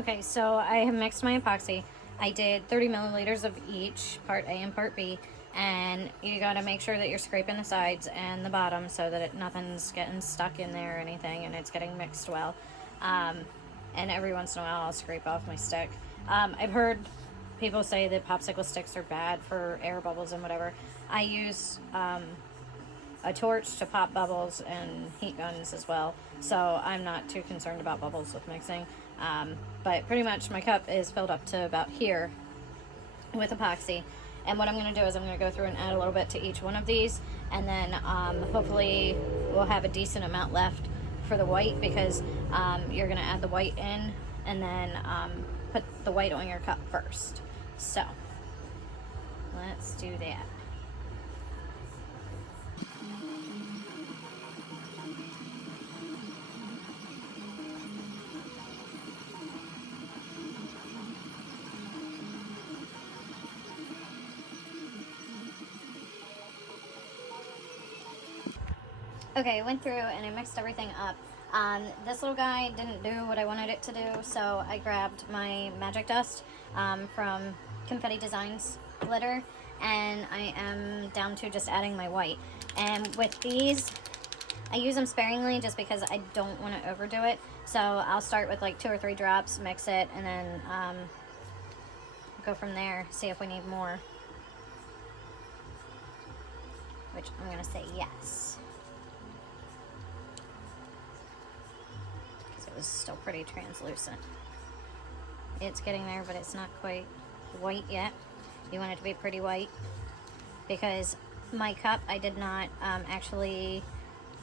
Okay, so I have mixed my epoxy. I did 30 milliliters of each, part A and part B, and you gotta make sure that you're scraping the sides and the bottom so that nothing's getting stuck in there or anything, and it's getting mixed well. And every once in a while I'll scrape off my stick. I've heard people say that popsicle sticks are bad for air bubbles and whatever. I use a torch to pop bubbles and heat guns as well, so I'm not too concerned about bubbles with mixing. But pretty much my cup is filled up to about here with epoxy, and what I'm going to do is I'm going to go through and add a little bit to each one of these, and then hopefully we'll have a decent amount left for the white, because you're going to add the white in and then put the white on your cup first. So let's do that. Okay, I went through and I mixed everything up. This little guy didn't do what I wanted it to do, so I grabbed my magic dust from Confetti Designs glitter, and I am down to just adding my white. And with these, I use them sparingly just because I don't want to overdo it. So I'll start with like 2 or 3 drops, mix it, and then go from there, see if we need more. Which I'm going to say yes. It was still pretty translucent. It's getting there, but it's not quite white yet. You want it to be pretty white, because my cup, I did not actually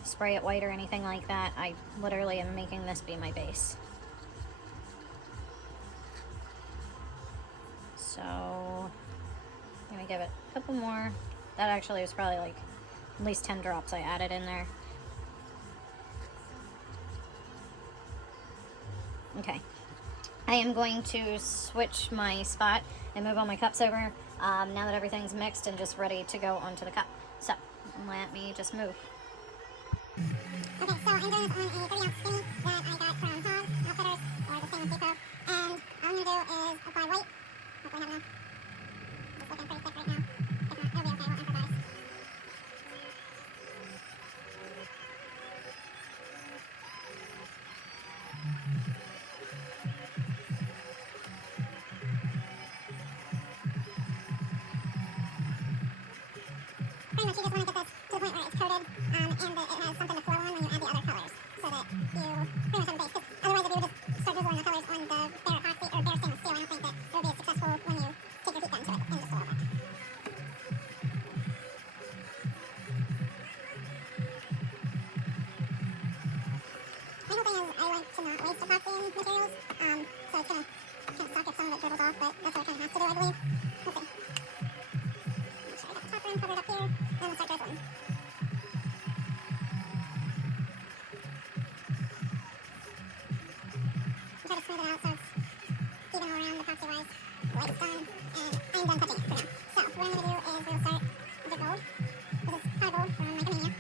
spray it white or anything like that. I literally am making this be my base. So I'm gonna give it a couple more. That actually was probably like at least 10 drops I added in there. Okay, I am going to switch my spot and move all my cups over now that everything's mixed and just ready to go onto the cup. So let me just move. Okay, so I'm doing this on a 30-ounce skinny that I got from Hog Outfitters, or the same as Depot, and all I'm going to do is apply white. Hopefully I have enough. It's looking pretty thick right now. If not, it'll be okay, we'll improvise. Pretty much you just want to get this to the point where it's coated and that it has something to flow on when you add the other colors, so that you pretty much have a base. Because otherwise, if you would just start drizzling the colors on the bare epoxy or bare stainless steel, I don't think that it would be as successful when you take your heat gun to it in just a little bit. My whole thing is I like to not waste epoxy in materials, so it's going to kind of suck if some of it dribbles off, but that's what it kind of has to do, I believe. We'll see. Make sure I got the top rim covered up here, and then we'll start drizzling. Try to smooth it out so it's even all around epoxy-wise. The light's done, and I'm done touching it for now. So what I'm going to do is we'll start with the gold. This is powder gold from Micamania.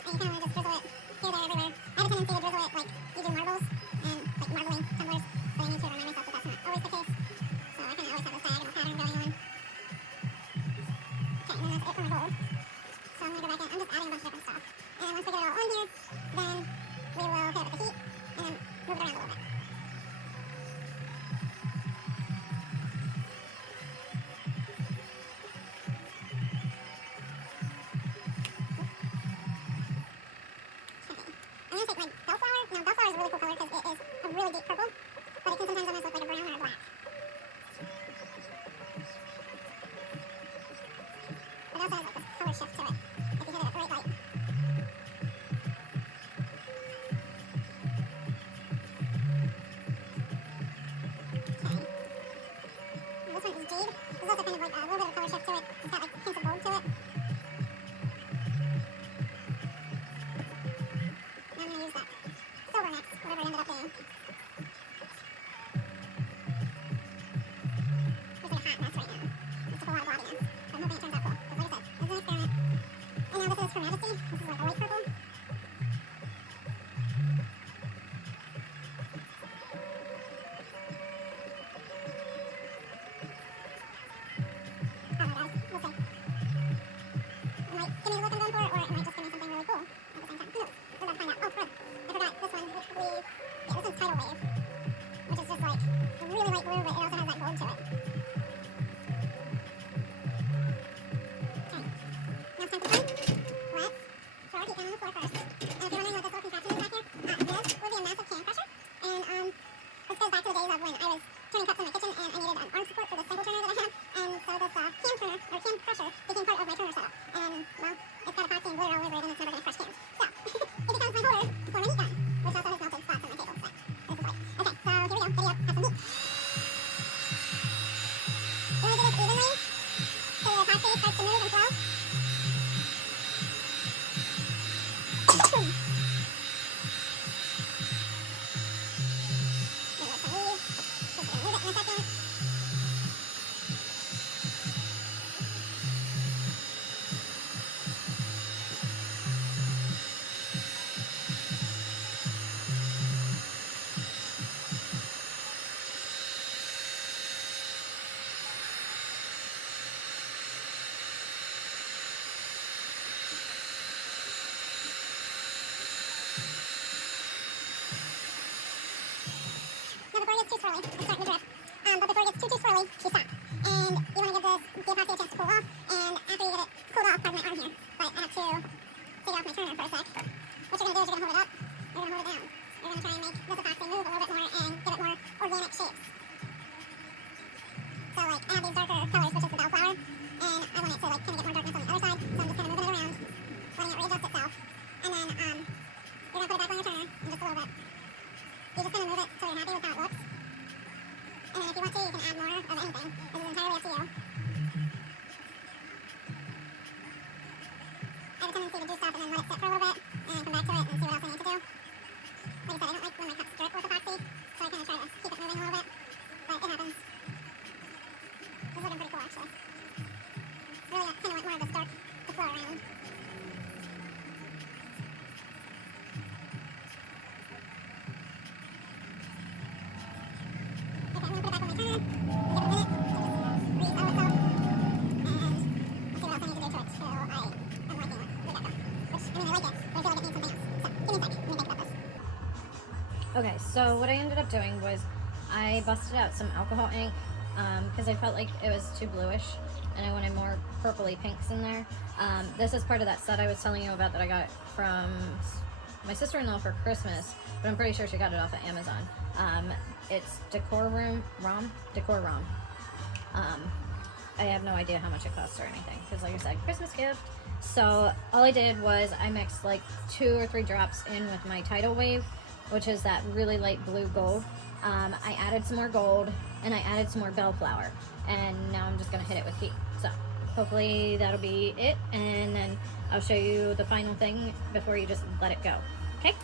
And you kind of want to just drizzle it here, there, everywhere. I have a tendency to drizzle it like you do marbles and like marbling tumblers, but I need to remind myself that that's not always the case. So I kind of always have this diagonal pattern going on. Okay, and then that's it for my gold. So I'm going to go back in. I'm just adding a bunch of different stuff. And once we get it all on here, then we will hit it with the heat and then move it around a little bit. I'm going to take my bellflower. Now, bellflower is a really cool color because it is a really deep purple, but it can sometimes almost look like a brown or a black. But it also has like this color shift to it if you hit it at the right light. Okay. And this one is jade. There's also kind of like a little bit of color shift to it. It's got like hints of gold to it. And I'm going to use that silver next, whatever it ended up being. It's like a hot mess right now. It's a whole lot of blobbiness. But I'm hoping it turns out cool. Because like I said, this is an experiment. And now this is for Majesty. This is like a light purple. give me the look I'm going for, or it might just give me something really cool at the same time. Who knows? We're about to find out. Oh, crud. I forgot this one. Yeah, this one's Tidal Wave, which is just like a really light blue, but it also has that gold to it. Okay. Now it's time for fun. Let's throw our heat gun on the floor first. And if you're wondering what this little contraption is back here, this would be a massive can crusher. And this goes back to the days of when I was turning cups in my kitchen and I needed an arm support for the single turner that I have. And so this can turner, or can crusher, became part of my turner setup. And, well, it's got epoxy and glitter all over it and it's never going to crush cans. So, it becomes my holder for my heat gun, which also has melted spots on my table. But this is like, okay, so here we go. Giddy up, have some heat. You want to do this evenly so the epoxy starts to move and flow. Too swirly. It's starting to drip. But before it gets too swirly, you stop. And you want to give the epoxy a chance to cool off. And after you get it cooled off, pardon my arm here, but I have to take off my turner for a sec. What you're going to do is you're going to hold it up, you're going to hold it down. You're going to try and make this epoxy move a little bit more and give it more organic shapes. So like, I have these darker colors, which is the bellflower, and I want it to like kind of get more darkness on the other side, so I'm just kind of moving it around, letting it readjust itself. And then you're going to put it back on your turner in just a little bit. You just kind of move it so you're happy with how it looks. And if you want to, you can add more of anything. This is entirely up to you. I have a tendency to do stuff and then let it sit for a little bit and come back to it and see what else I need to do. Like I said, I don't like when my cups drip with epoxy, so I kind of try to keep it moving a little bit. But it happens. This is looking pretty cool, actually. Really, I kind of want more of this dark to flow around. Okay, so what I ended up doing was I busted out some alcohol ink because I felt like it was too bluish and I wanted more purpley pinks in there. This is part of that set I was telling you about that I got from my sister-in-law for Christmas, but I'm pretty sure she got it off of Amazon. It's Decor Rom. I have no idea how much it costs or anything because, like I said, Christmas gift. So all I did was I mixed like 2 or 3 drops in with my Tidal Wave, which is that really light blue gold. I added some more gold and I added some more bellflower, and now I'm just gonna hit it with heat. So hopefully that'll be it, and then I'll show you the final thing before you just let it go. Okay?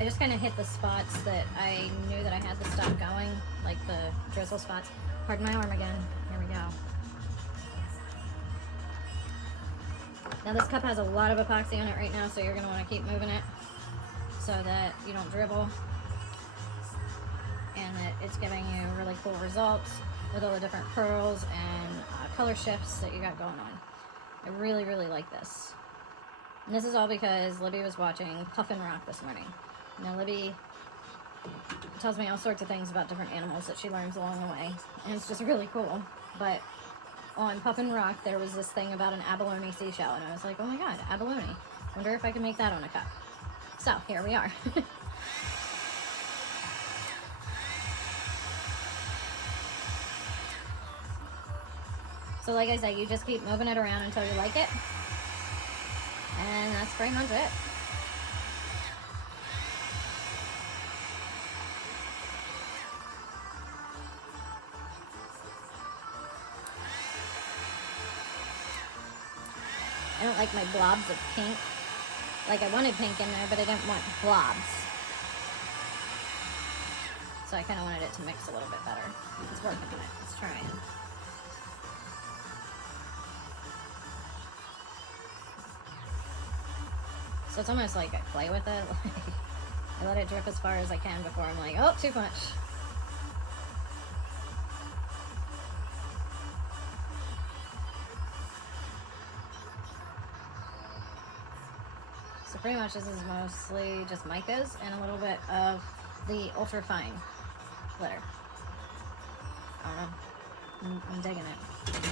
I just kind of hit the spots that I knew that I had to stop going, like the drizzle spots. Pardon my arm again. Here we go. Now this cup has a lot of epoxy on it right now, so you're going to want to keep moving it so that you don't dribble and that it's giving you really cool results with all the different pearls and color shifts that you got going on. I really, really like this. And this is all because Libby was watching Puffin Rock this morning. Now Libby tells me all sorts of things about different animals that she learns along the way, and it's just really cool. But on Puffin Rock, there was this thing about an abalone seashell, and I was like, oh my god, abalone. Wonder if I can make that on a cup. So, here we are. So like I said, you just keep moving it around until you like it. And that's pretty much it. don't like my blobs of pink. Like, I wanted pink in there, but I didn't want blobs. So I kind of wanted it to mix a little bit better. It's working on it. It's trying. So it's almost like I play with it. I let it drip as far as I can before I'm like, oh, too much. So pretty much this is mostly just micas and a little bit of the ultra fine glitter. I don't know. I'm digging it.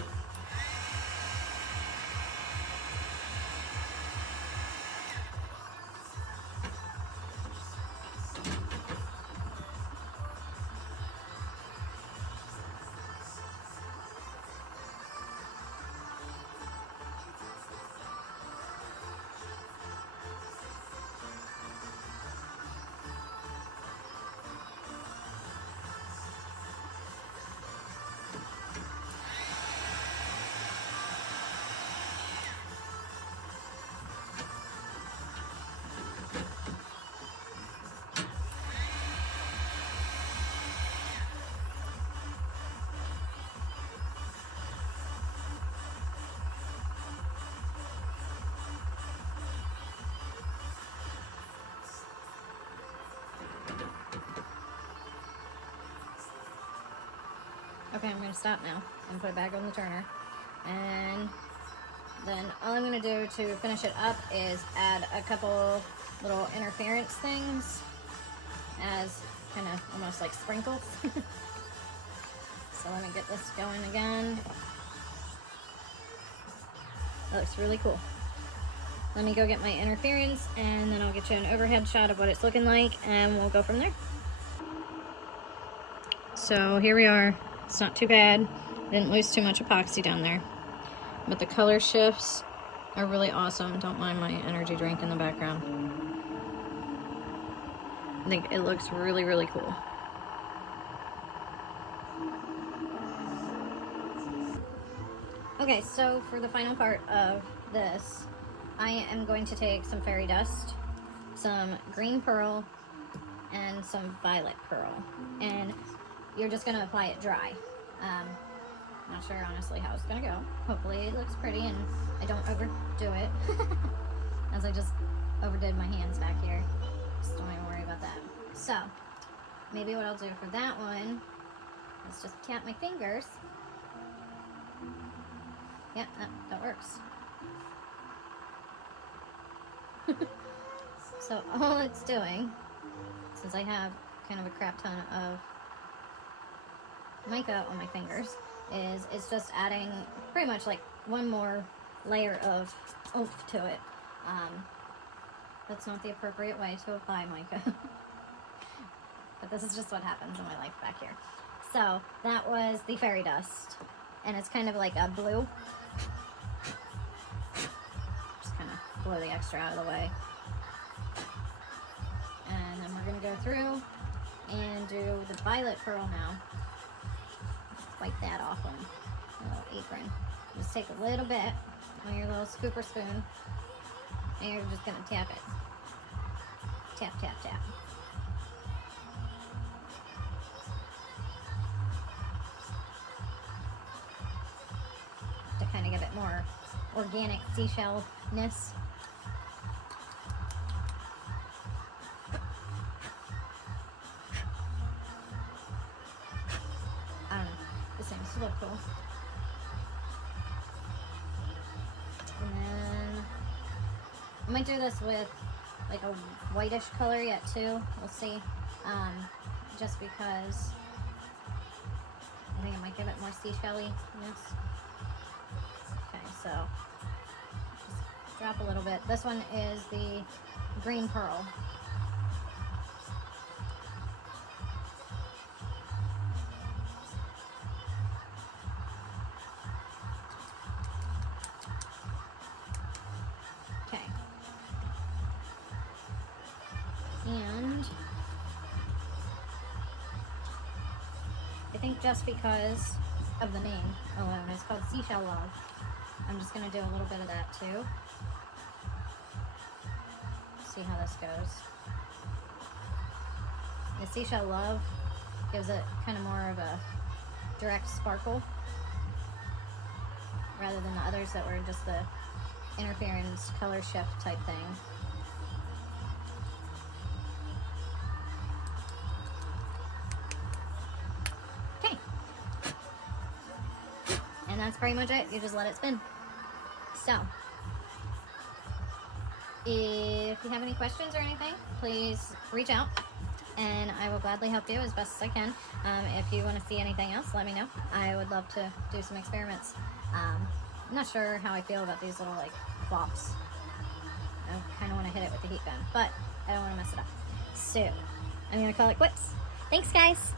Okay, I'm going to stop now and put it back on the turner. And then all I'm going to do to finish it up is add a couple little interference things as kind of almost like sprinkles. So let me get this going again. That looks really cool. Let me go get my interference and then I'll get you an overhead shot of what it's looking like and we'll go from there. So here we are. It's not too bad. Didn't lose too much epoxy down there. But the color shifts are really awesome. Don't mind my energy drink in the background. I think it looks really, really cool. Okay, so for the final part of this, I am going to take some fairy dust, some green pearl, and some violet pearl. And you're just going to apply it dry. Not sure honestly how it's going to go. Hopefully it looks pretty and I don't overdo it. As I just overdid my hands back here. Just don't even worry about that. So, maybe what I'll do for that one is just tap my fingers. Yep, that works. So all it's doing, since I have kind of a crap ton of mica on my fingers, is it's just adding pretty much like one more layer of oomph to it. That's not the appropriate way to apply mica. But this is just what happens in my life back here. So that was the fairy dust. And it's kind of like a blue. Just kind of blow the extra out of the way. And then we're going to go through and do the violet pearl now. Wipe that off on a little apron. Just take a little bit on your little scooper spoon and you're just going to tap it. Tap, tap, tap. To kind of give it more organic seashell-ness. This seems to look cool. And then I might do this with like a whitish color yet too. We'll see. Just because I think it might give it more seashelly-ness. Okay, so just drop a little bit. This one is the green pearl. Okay. And I think just because of the name alone, it's called Seashell Log. I'm just going to do a little bit of that too. see how this goes. The Seashell Love gives it kind of more of a direct sparkle rather than the others that were just the interference color shift type thing. Okay. And that's pretty much it. You just let it spin. So, if you have any questions or anything, please reach out and I will gladly help you as best as I can. If you want to see anything else, let me know. I would love to do some experiments. I'm not sure how I feel about these little like plops. I kind of want to hit it with the heat gun, but I don't want to mess it up. So, I'm going to call it quits. Thanks, guys.